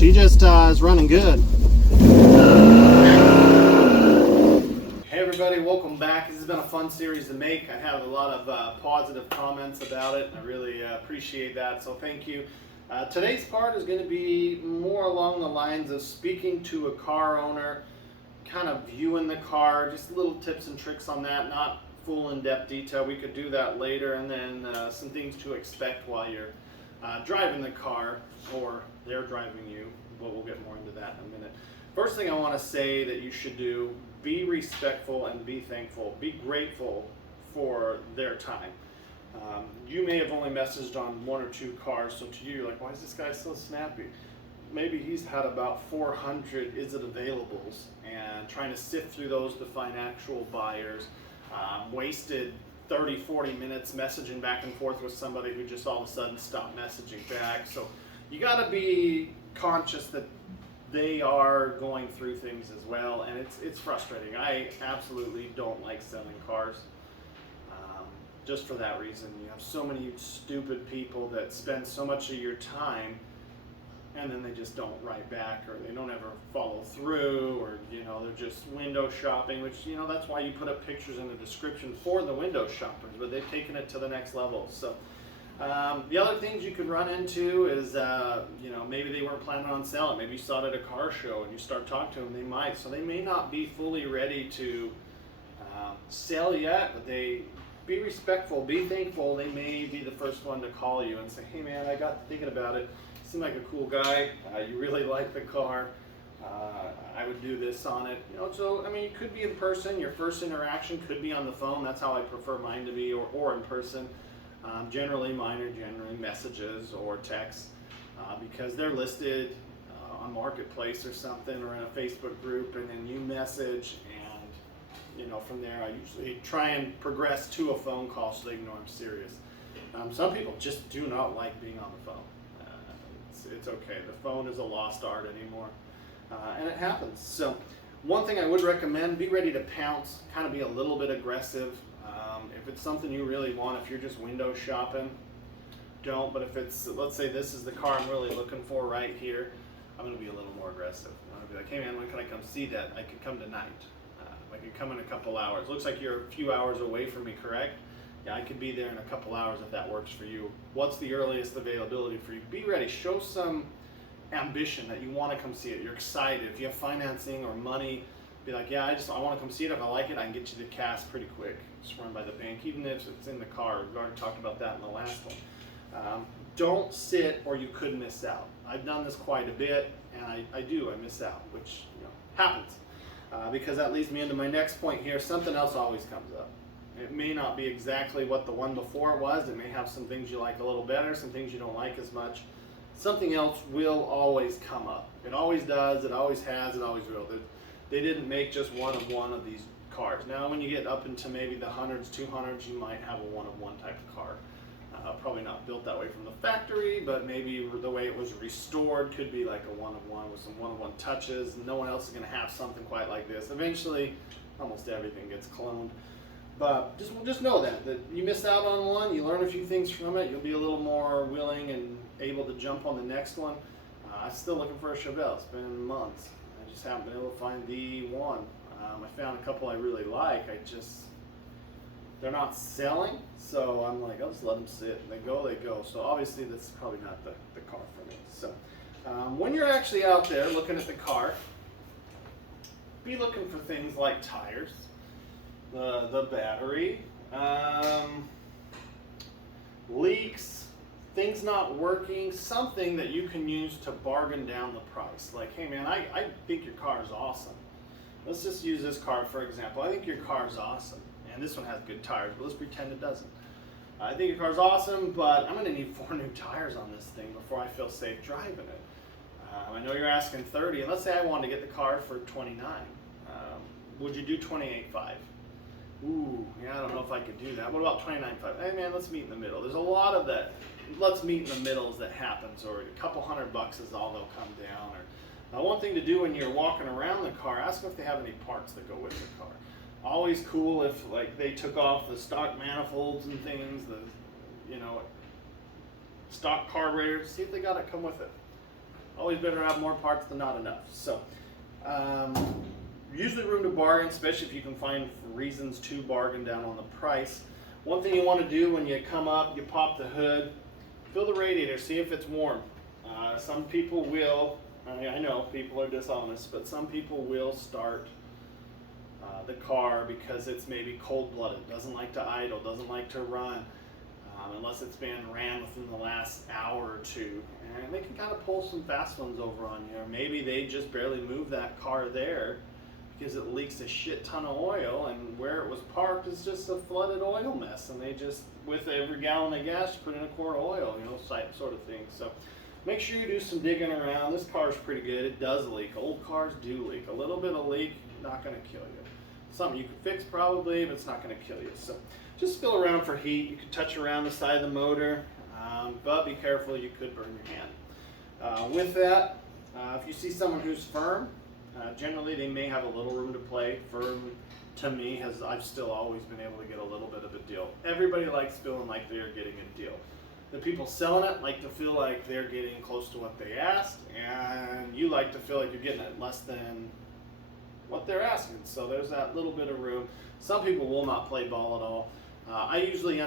She just is running good. Hey everybody, welcome back. This has been a fun series to make. I have a lot of positive comments about it. I really appreciate that, so thank you. Today's part is going to be more along the lines of speaking to a car owner, kind of viewing the car, just little tips and tricks on that, not full in-depth detail. We could do that later, and then some things to expect while you're driving the car, or they're driving you, but we'll get more into that in a minute. First thing I want to say that you should do, be respectful and be thankful. Be grateful for their time. You may have only messaged on one or two cars, so to you, you're like, why is this guy so snappy? Maybe he's had about 400 is it availables and trying to sift through those to find actual buyers. Wasted 30, 40 minutes messaging back and forth with somebody who just all of a sudden stopped messaging back. So you got to be conscious that they are going through things as well, and it's frustrating. I absolutely don't like selling cars. Just for that reason. You have so many stupid people that spend so much of your time and then they just don't write back, or they don't ever follow through, or they're just window shopping, which that's why you put up pictures in the description for the window shoppers, but they've taken it to the next level. So the other things you could run into is maybe they weren't planning on selling. Maybe you saw it at a car show and you start talking to them, they might, so they may not be fully ready to sell yet, but they be respectful, be thankful. They may be the first one to call you and say, hey man, I got thinking about it. You seem like a cool guy. You really like the car. I would do this on it. So I mean, it could be in person. Your first interaction could be on the phone. That's how I prefer mine to be, or in person. Generally mine are generally messages or texts because they're listed on Marketplace or something, or in a Facebook group, and then you message, and from there I usually try and progress to a phone call so they know I'm serious. Some people just do not like being on the phone. It's okay. The phone is a lost art anymore, and it happens. So one thing I would recommend, be ready to pounce, kind of be a little bit aggressive. If it's something you really want, if you're just window shopping, don't. But if it's, let's say this is the car I'm really looking for right here, I'm going to be a little more aggressive. I'm going to be like, hey man, when can I come see that? I could come tonight. I could come in a couple hours. Looks like you're a few hours away from me, correct? Yeah, I could be there in a couple hours if that works for you. What's the earliest availability for you? Be ready. Show some ambition that you want to come see it. You're excited. If you have financing or money, be like, yeah, I want to come see it. If I like it, I can get you the cash pretty quick. Just run by the bank, even if it's in the car. We've already talked about that in the last one. Don't sit or you could miss out. I've done this quite a bit, and I miss out, which happens. Because that leads me into my next point here. Something else always comes up. It may not be exactly what the one before was. It may have some things you like a little better, some things you don't like as much. Something else will always come up. It always does, it always has, it always will. They didn't make just one of these cars. Now when you get up into maybe the hundreds, 200s, you might have a one-of-one type of car. Probably not built that way from the factory, but maybe the way it was restored could be like a one-of-one with some one-of-one touches. No one else is going to have something quite like this. Eventually, almost everything gets cloned. But just know that you miss out on one, you learn a few things from it, you'll be a little more willing and able to jump on the next one. I'm still looking for a Chevelle. It's been months. I just haven't been able to find the one. I found a couple I really like. They're not selling, so I'm like, I'll just let them sit. And they go. So obviously that's probably not the car for me. So when you're actually out there looking at the car, be looking for things like tires, the battery, leaks, things not working, something that you can use to bargain down the price. Like, hey man, I think your car is awesome. Let's just use this car for example. I think your car is awesome. And this one has good tires, but let's pretend it doesn't. I think your car's awesome, but I'm going to need 4 new tires on this thing before I feel safe driving it. I know you're asking 30, and let's say I wanted to get the car for 29. Would you do 28.5? Ooh, yeah, I don't know if I could do that. What about 29.5? Hey man, let's meet in the middle. There's a lot of that. Let's meet in the middles that happens, or a couple $100 is all they'll come down. Now, one thing to do when you're walking around the car, ask them if they have any parts that go with the car. Always cool if like they took off the stock manifolds and things, the stock carburetor. See if they got it come with it. Always better to have more parts than not enough. So usually room to bargain, especially if you can find reasons to bargain down on the price. One thing you want to do when you come up, you pop the hood, fill the radiator, see if it's warm. Some people will, I know people are dishonest, but some people will start the car because it's maybe cold-blooded, doesn't like to idle, doesn't like to run, unless it's been ran within the last hour or two. And they can kind of pull some fast ones over on you. Or maybe they just barely move that car there because it leaks a shit ton of oil, and where it was parked is just a flooded oil mess, and they just, with every gallon of gas, put in a quart of oil, you know, sort of thing. So make sure you do some digging around. This car's pretty good. It does leak. Old cars do leak. A little bit of leak, not going to kill you. Something you can fix probably, but it's not going to kill you. So just feel around for heat. You can touch around the side of the motor, but be careful, you could burn your hand. With that, if you see someone who's firm, generally they may have a little room to play. Firm to me has, I've still always been able to get a little bit of a deal. Everybody likes feeling like they're getting a deal. The people selling it like to feel like they're getting close to what they asked, and you like to feel like you're getting it less than what they're asking. So there's that little bit of room. Some people will not play ball at all. I usually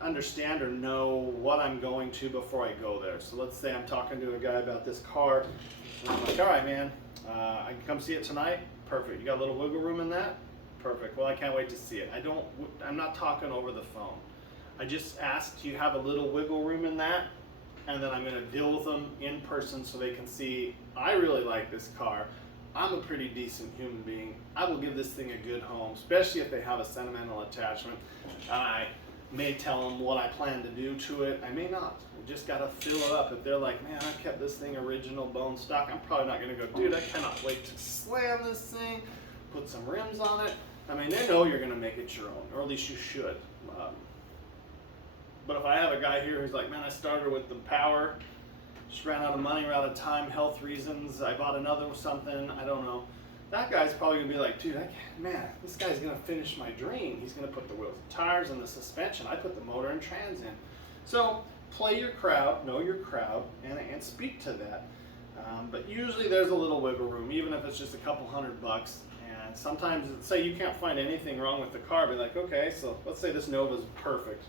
understand or know what I'm going to before I go there. So let's say I'm talking to a guy about this car, and I'm like, all right, man, I can come see it tonight? Perfect. You got a little wiggle room in that? Perfect. Well, I can't wait to see it. I'm not talking over the phone. I just asked, do you have a little wiggle room in that? And then I'm going to deal with them in person so they can see, I really like this car. I'm a pretty decent human being. I will give this thing a good home, especially if they have a sentimental attachment. I may tell them what I plan to do to it. I may not. I just got to fill it up. If they're like, man, I kept this thing original bone stock, I'm probably not going to go, dude, I cannot wait to slam this thing, put some rims on it. I mean, they know you're going to make it your own, or at least you should. But if I have a guy here who's like, man, I started with the power, just ran out of money, ran out of time, health reasons, I bought another something, I don't know. That guy's probably going to be like, dude, man, this guy's going to finish my dream. He's going to put the wheels and tires and the suspension. I put the motor and trans in. So play your crowd, know your crowd, and speak to that. But usually there's a little wiggle room, even if it's just a couple $100. And sometimes, say you can't find anything wrong with the car, be like, okay, so let's say this Nova's perfect.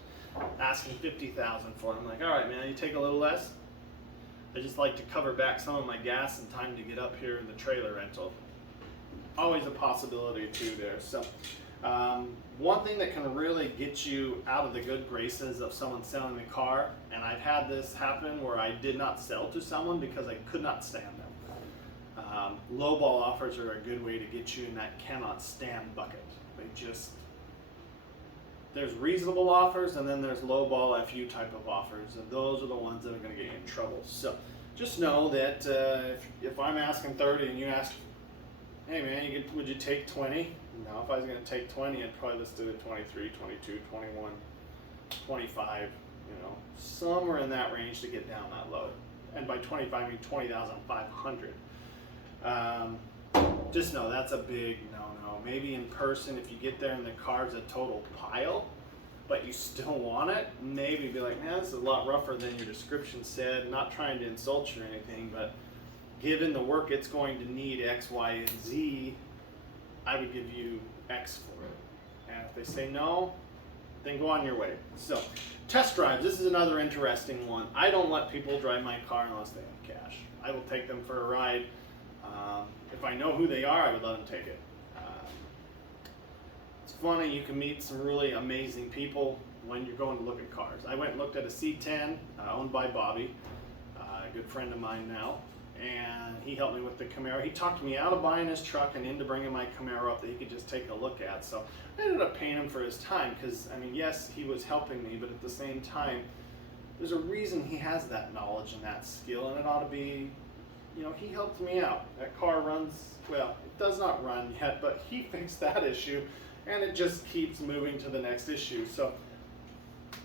Asking $50,000 for it. I'm like, all right, man, you take a little less? I just like to cover back some of my gas and time to get up here in the trailer rental. Always a possibility too there. So one thing that can really get you out of the good graces of someone selling the car, and I've had this happen where I did not sell to someone because I could not stand them. Lowball offers are a good way to get you in that cannot stand bucket. There's reasonable offers, and then there's lowball FU type of offers, and those are the ones that are going to get you in trouble. So just know that if I'm asking 30 and you ask, hey man, would you take 20? No, if I was going to take 20, I'd probably list it at 23, 22, 21, 25, somewhere in that range to get down that low. And by 25, I mean 20,500. Just know that's a big no-no. Maybe in person, if you get there and the car's a total pile, but you still want it, maybe be like, man, this is a lot rougher than your description said. Not trying to insult you or anything, but given the work it's going to need X, Y, and Z, I would give you X for it. And if they say no, then go on your way. So, test drives. This is another interesting one. I don't let people drive my car unless they have cash. I will take them for a ride. If I know who they are, I would let them take it. It's funny, you can meet some really amazing people when you're going to look at cars. I went and looked at a C10 owned by Bobby, a good friend of mine now, and he helped me with the Camaro. He talked me out of buying his truck and into bringing my Camaro up that he could just take a look at. So I ended up paying him for his time because, yes, he was helping me, but at the same time, there's a reason he has that knowledge and that skill, and it ought to be, he helped me out. That car runs, well, it does not run yet, but he fixed that issue, and it just keeps moving to the next issue. So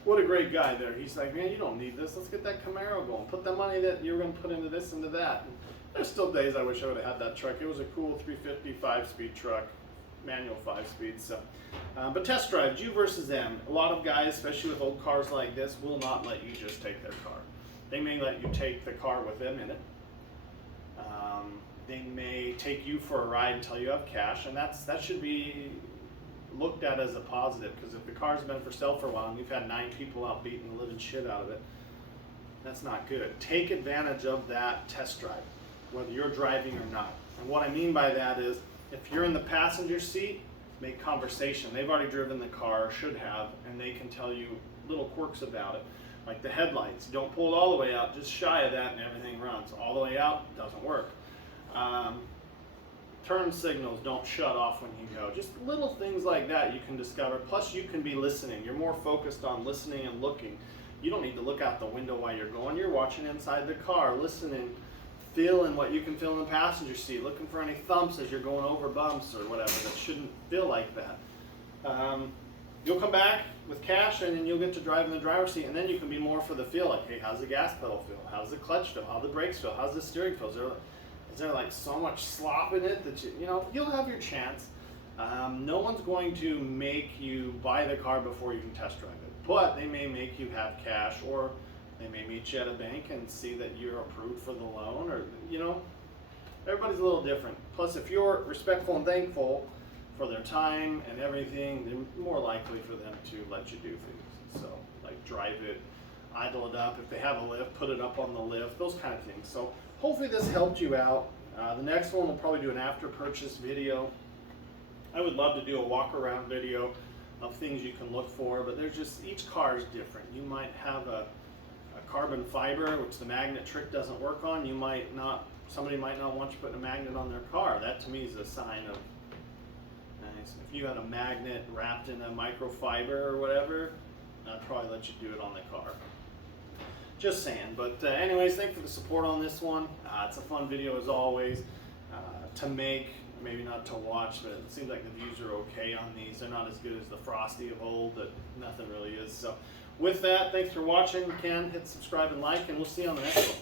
what a great guy there. He's like, man, you don't need this. Let's get that Camaro going. Put the money that you're going to put into this, into that. And there's still days I wish I would have had that truck. It was a cool 350 5-speed truck, manual 5-speed. So, but test drives, you versus them. A lot of guys, especially with old cars like this, will not let you just take their car. They may let you take the car with them in it. They may take you for a ride until you have cash, and that should be looked at as a positive, because if the car's been for sale for a while and you've had 9 people out beating the living shit out of it, that's not good. Take advantage of that test drive, whether you're driving or not. And what I mean by that is, if you're in the passenger seat, make conversation. They've already driven the car, should have, and they can tell you little quirks about it. Like the headlights, don't pull it all the way out, just shy of that and everything runs. All the way out, doesn't work. Turn signals don't shut off when you go. Just little things like that you can discover. Plus you can be listening. You're more focused on listening and looking. You don't need to look out the window while you're going. You're watching inside the car, listening, feeling what you can feel in the passenger seat, looking for any thumps as you're going over bumps or whatever that shouldn't feel like that. You'll come back with cash, and then you'll get to drive in the driver's seat, and then you can be more for the feel. Like, hey, how's the gas pedal feel? How's the clutch feel? How the brakes feel? How's the steering feel? Is there like so much slop in it that you'll have your chance. No one's going to make you buy the car before you can test drive it, but they may make you have cash, or they may meet you at a bank and see that you're approved for the loan, or everybody's a little different. Plus, if you're respectful and thankful for their time and everything, they're more likely for them to let you do things. So, like, drive it, idle it up. If they have a lift, put it up on the lift, those kind of things. So hopefully this helped you out. The next one we'll probably do an after purchase video. I would love to do a walk around video of things you can look for, but there's just, each car is different. You might have a carbon fiber, which the magnet trick doesn't work on. Somebody might not want you putting a magnet on their car. That to me is a sign of nice. If you had a magnet wrapped in a microfiber or whatever, I'd probably let you do it on the car. Just saying. But anyways, thanks for the support on this one. It's a fun video as always to make, maybe not to watch, but it seems like the views are okay on these. They're not as good as the Frosty of old, but nothing really is. So with that, thanks for watching. You can hit subscribe and like, and we'll see you on the next one.